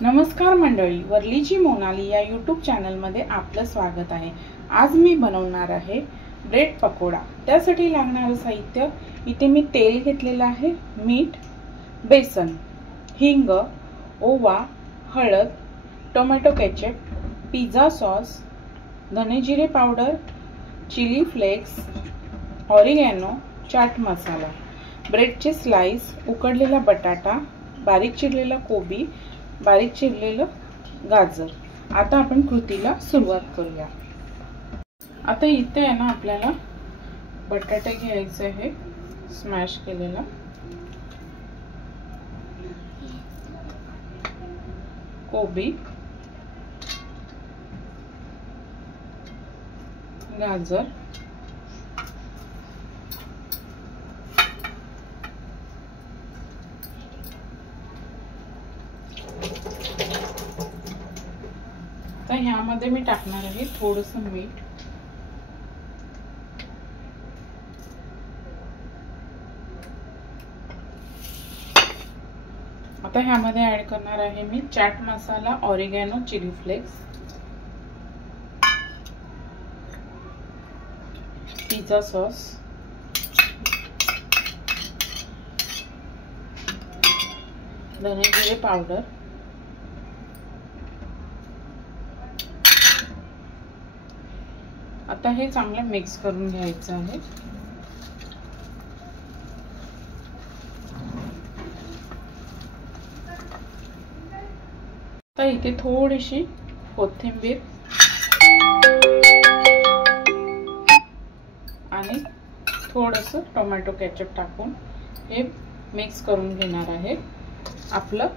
नमस्कार मंडळी, वर्लीची मोनाली या यूट्यूब चॅनलमध्ये आपलं स्वागत आहे। आज मी बनवणार आहे ब्रेड पकोडा। त्यासाठी लागणारे साहित्य इथे मी तेल घेतलेलं आहे, मीठ, बेसन, हिंग, ओवा, हळद, टोमॅटो केचप, पिझ्झा सॉस, धने जिरे powder, chilli flakes, oregano, chaat masala, ब्रेडचे स्लाइस, उकडलेला बटाटा, बारीक चिरलेला कोबी, बारीक चिरलेलं गाजर। आता आपण कृतीला सुरुवात करूया। आता इथे आहे ना आपल्याला बटाटे घ्यायचे आहे स्मॅश केलेला, कोबी, गाजर, तर ह्यामध्ये मी टाकणार आहे थोडंसं मीठ, आता ह्यामध्ये ऍड करणार आहे मी chaat masala, oregano, chilli flakes, pizza sauce, धने जिरे पावडर, आता हे चांगलं मिक्स करून घ्यायचं आहे। आता इथे थोडीशी कोथिंबीर आणि थोडंसं टोमॅटो केचप टाकून हे मिक्स करून घेणार आहे। आपलं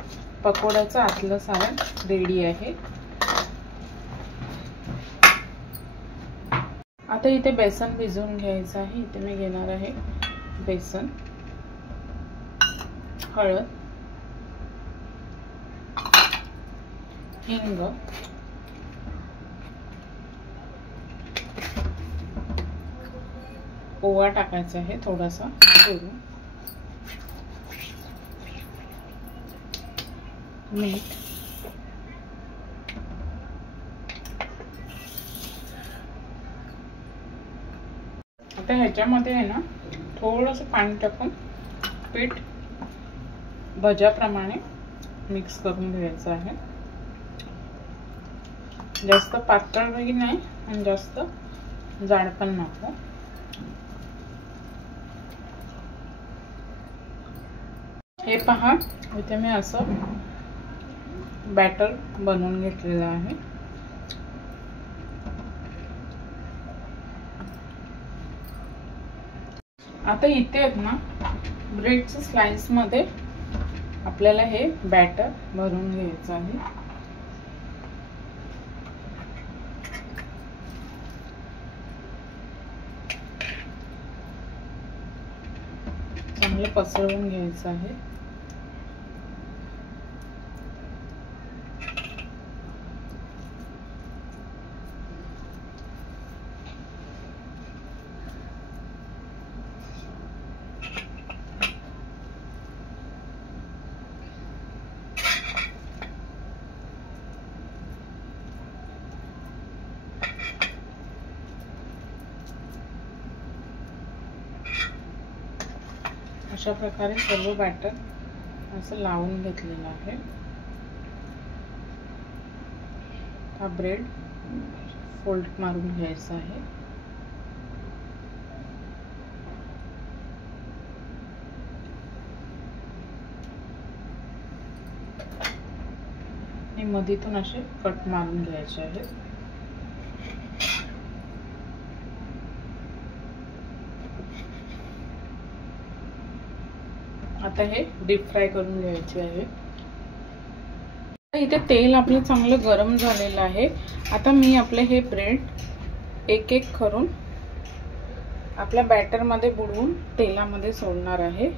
पकोड्याचं आतलं सारण रेडी आहे। आता इथे बेसन भिजवून घ्यायचं आहे। इथे मी घेणार आहे बेसन, हळद, हिंग, ओवा टाकायचा आहे थोडासा करून, मीठ, आता ह्याच्यामध्ये आहे ना थोडंसं पाणी टाकून पीठ भज्याप्रमाणे मिक्स करून घ्यायचं आहे। जास्त पातळही नाही आणि जास्त जाड पण नको। हे पहा, इथे मी असं बॅटर बनवून घेतलेलं आहे। आता इथे आहेत ना ब्रेडच्या स्लाइस मध्ये आपल्याला हे बॅटर भरून घ्यायचं आहे। चांगलं पसरवून घ्यायचं आहे। अशा प्रकारे सर्व बॅटर असं लावून घेतलेलं आहे। हा ब्रेड फोल्ड मारून घ्यायचा आहे। आणि मधीतून असे कट मारून घ्यायचे आहेत। आता हे डीप फ्राय करून घ्यायचे आहे। इथे तेल आपलं चांगलं गरम झालेलं आहे। आता मी आपले हे ब्रेड एक एक करून आपल्या बॅटर मध्ये बुडवून तेलामध्ये सोडणार आहे।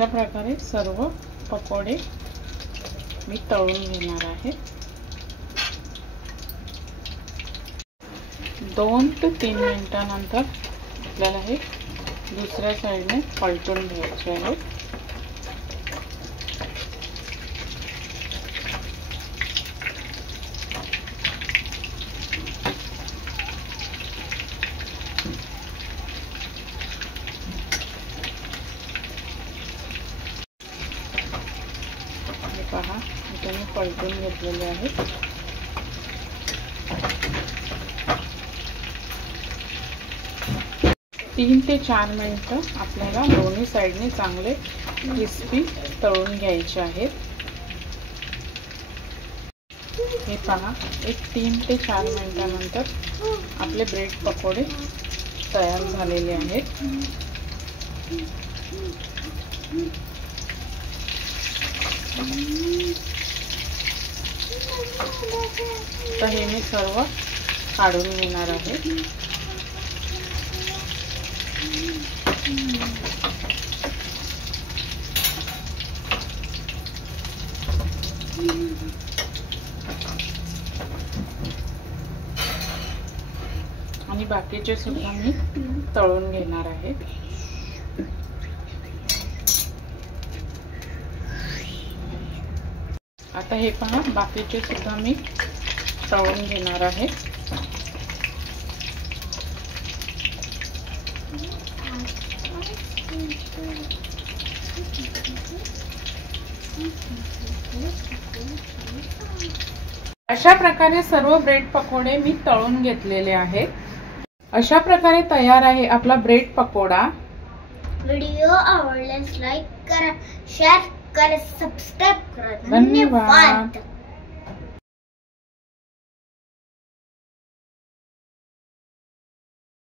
अशा प्रकारे सर्व पकोडे मी तळून घेणार आहे। 2 ते 3 मिनिटांनंतर आपल्याला हे दुसऱ्या साइडने पलटून घ्यायचे आहे। पहा इथे मी पलटून घेतलेले आहे। तीन ते 4 मिनिटं आपल्याला दोन्ही साइडने चांगले क्रिस्पी तळून घ्यायचे आहेत। हे पहा एक 3 ते 4 मिनिटांनंतर आपले ब्रेड पकोडे तयार झालेले आहेत। तर हे मी सर्व काढून घेणार आहे। आणि बाकीचे सुद्धा मी तळून घेणार आहे। आता हे पहा बाकीचे सुद्धा मी तळून घेणार आहे। अशा प्रकारे सर्व ब्रेड पकोडे मी तळून घेतलेले आहेत। अशा प्रकारे तयार आहे आपला ब्रेड पकोडा। व्हिडिओ आवडल्यास लाईक करा, शेअर करा, सबस्क्राइब करा। धन्यवाद।